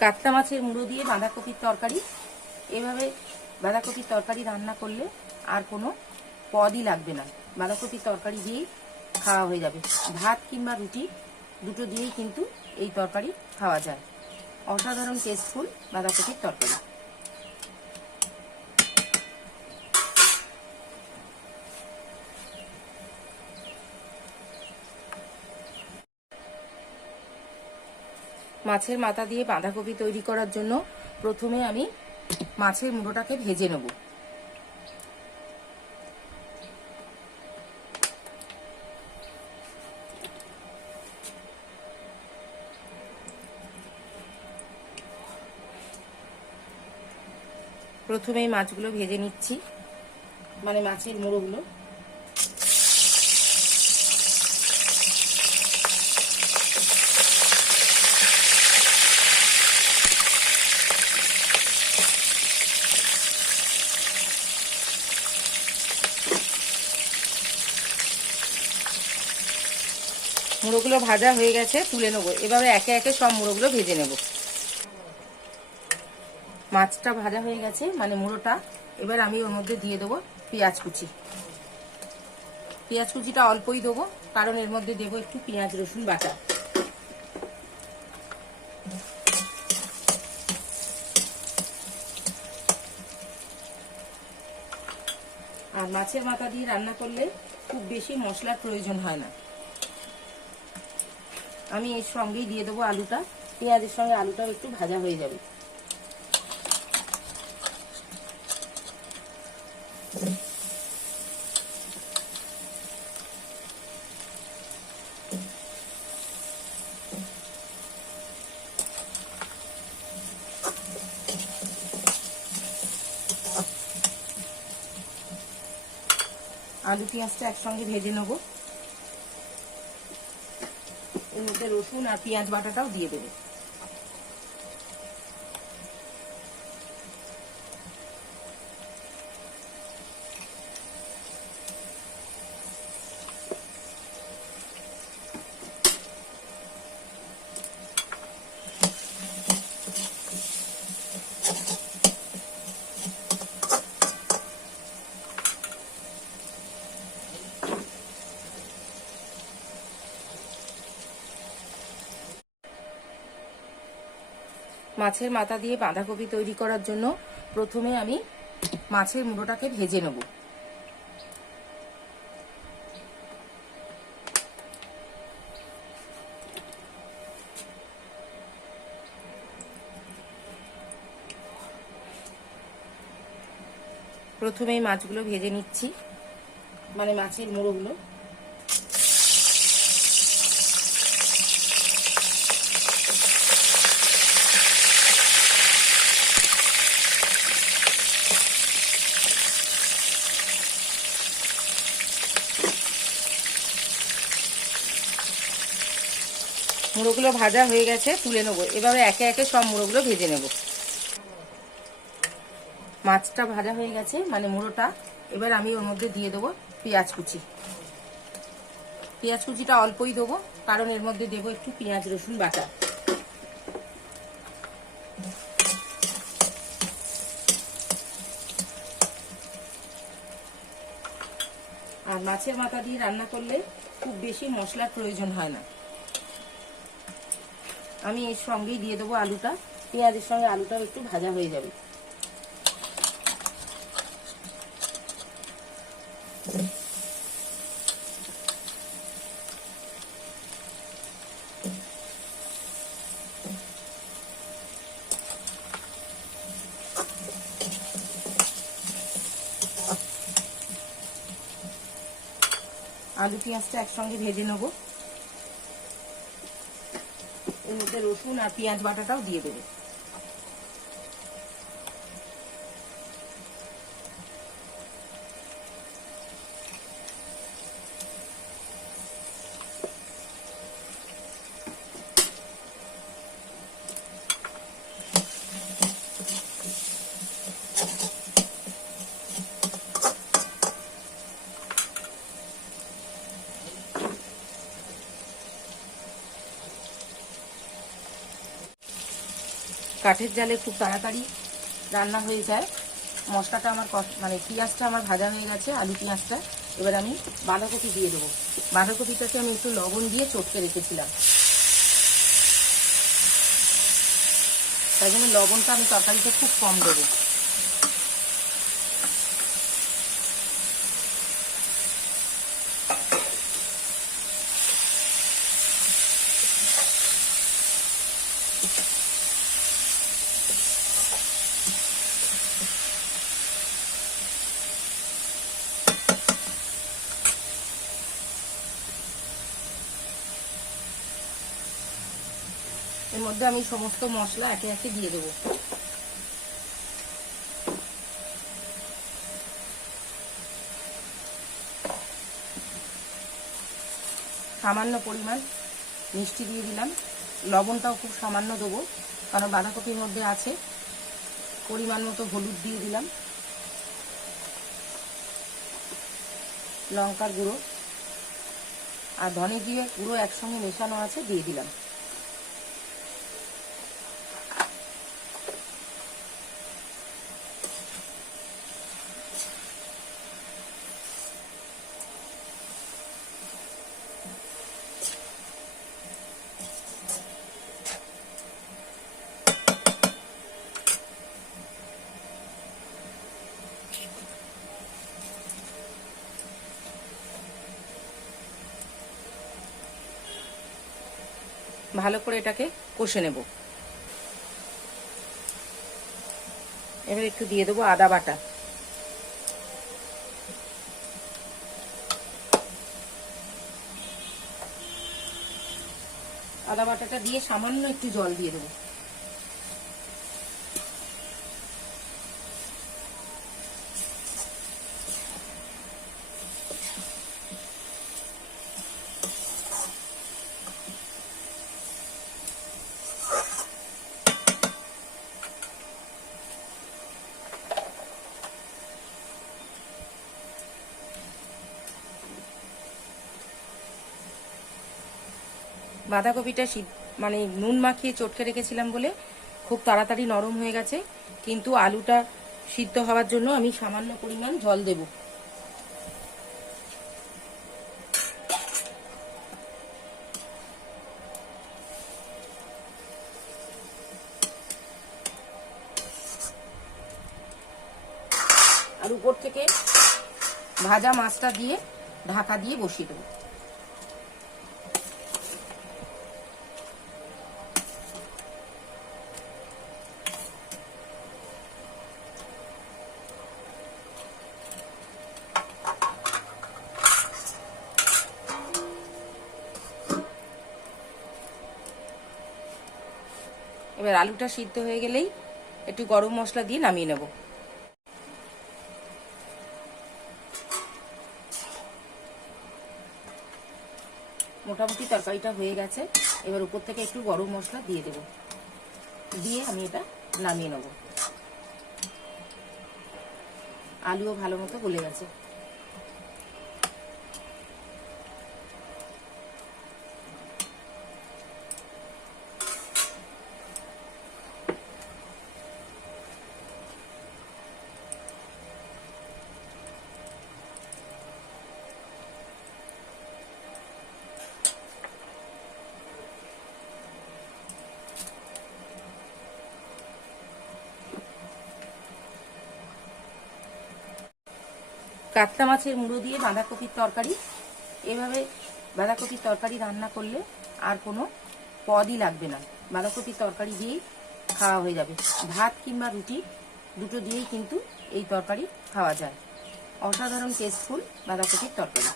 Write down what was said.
কাতলা মাছের মুড়ো দিয়ে বাঁধাকপির তরকারি। এভাবে বাঁধাকপির তরকারি রান্না করলে আর কোনো পদই লাগবে না, বাঁধাকপির তরকারি দিয়েই খাওয়া হয়ে যাবে। ভাত কিংবা রুটি দুটো দিয়েই কিন্তু এই তরকারি খাওয়া যায়। অসাধারণ টেস্টফুল বাঁধাকপির তরকারি। মাছের মাথা দিয়ে বাঁধাকপি তৈরি করার জন্য প্রথমে আমি মাছের মুড়োটাকে ভেজে নেব। প্রথমেই মাছগুলো ভেজে নিচ্ছি, মানে মাছের মুড়োগুলো। মুড়োগুলো ভাজা হয়ে গেছে, তুলে নেবো। এভাবে একে একে সব মুড়োগুলো ভেজে নেব। মাছটা ভাজা হয়ে গেছে, মানে মুড়োটা। এবার আমি ওর মধ্যে দিয়ে দেবো পেঁয়াজ কুচি। পেঁয়াজ কুচিটা অল্পই দেবো, কারণ এর মধ্যে দেবো একটু পেঁয়াজ রসুন বাটা। আর মাছের মাথা দিয়ে রান্না করলে খুব বেশি মশলার প্রয়োজন হয় না। আমি এর সঙ্গেই দিয়ে দেবো আলুটা। পেঁয়াজের সঙ্গে আলুটাও একটু ভাজা হয়ে যাবে। আলু পেঁয়াজটা একসঙ্গে ভেজে নেবো। এর মধ্যে রসুন আর পেঁয়াজ বাটাটাও দিয়ে দেবো। মাছের মাথা দিয়ে বাঁধাকপি তৈরি করার জন্য প্রথমে আমি মাছের মুড়োটাকে ভেজে নেব। প্রথমেই মাছগুলো ভেজে নিচ্ছি, মানে মাছের মুড়োগুলো। মুড়োগুলো ভাজা হয়ে গেছে, তুলে নেবো। এভাবে একে একে সব মুড়োগুলো ভেজে নেব। মাছটা ভাজা হয়ে গেছে, মানে মুড়োটা। এবার আমি ওর মধ্যে দিয়ে দেবো পেঁয়াজ কুচি। পেঁয়াজ কুচিটা অল্পই দেবো, কারণ এর মধ্যে দেবো একটু পেঁয়াজ রসুন বাটা। আর মাছের মাথা দিয়ে রান্না করলে খুব বেশি মশলার প্রয়োজন হয় না। আমি এর সঙ্গেই দিয়ে দেবো আলুটা। পেঁয়াজের সঙ্গে আলুটাও একটু ভাজা হয়ে যাবে। আলু পেঁয়াজটা একসঙ্গে ভেজে নেবো। এর মধ্যে রসুন আর পেঁয়াজ বাটাটাও দিয়ে দেবো। কাঠের জালে খুব তাড়াতাড়ি রান্না হয়ে যায়। মশলাটা আমার মানে পেঁয়াজটা আমার ভাজা হয়ে গেছে, আলু পেঁয়াজটা। এবার আমি বাঁধাকপি দিয়ে দেবো। বাঁধাকপিটাকে আমি একটু লবণ দিয়ে চটকে রেখেছিলাম, তাই জন্য লবণটা আমি তরকারিতে খুব কম দেবো। এর মধ্যে আমি সমস্ত মশলা একে একে দিয়ে দেবো। সামান্য পরিমাণ মিষ্টি দিয়ে দিলাম, লবণটাও খুব সামান্য দেবো কারণ বাঁধাকপির মধ্যে আছে। পরিমাণ মতো হলুদ দিয়ে দিলাম, লঙ্কার গুঁড়ো আর ধনে জিরে গুঁড়ো একসঙ্গে মেশানো আছে দিয়ে দিলাম। ভালো করে এটাকে কষে নেব। এবার একটু দিয়ে দেবো আদা বাটা। আদা বাটাটা দিয়ে সামান্য একটু জল দিয়ে দেবো। বাঁধাকপিটা মানে নুন মাখিয়ে চটকে রেখেছিলাম বলে খুব তাড়াতাড়ি নরম হয়ে গেছে, কিন্তু আলুটা সিদ্ধ হওয়ার জন্য আমি সামান্য পরিমাণ জল দেব। আর উপর থেকে ভাজা মাছটা দিয়ে ঢাকা দিয়ে বসিয়ে দেবো। এবার আলুটা সিদ্ধ হয়ে গেলেই একটু গরম মশলা দিয়ে নামিয়ে নেব। মোটামুটি তরকারিটা হয়ে গেছে। এবার উপর থেকে একটু গরম মশলা দিয়ে দেব, দিয়ে আমি এটা নামিয়ে নেব। আলুও ভালো মতো গলে গেছে। কাতলা মাছের মুড়ো দিয়ে বাঁধাকপির তরকারি। এভাবে বাঁধাকপির তরকারি রান্না করলে আর কোনো পদই লাগবে না, বাঁধাকপির তরকারি দিয়েই খাওয়া হয়ে যাবে। ভাত কিংবা রুটি দুটো দিয়েই কিন্তু এই তরকারি খাওয়া যায়। অসাধারণ টেস্টফুল বাঁধাকপির তরকারি।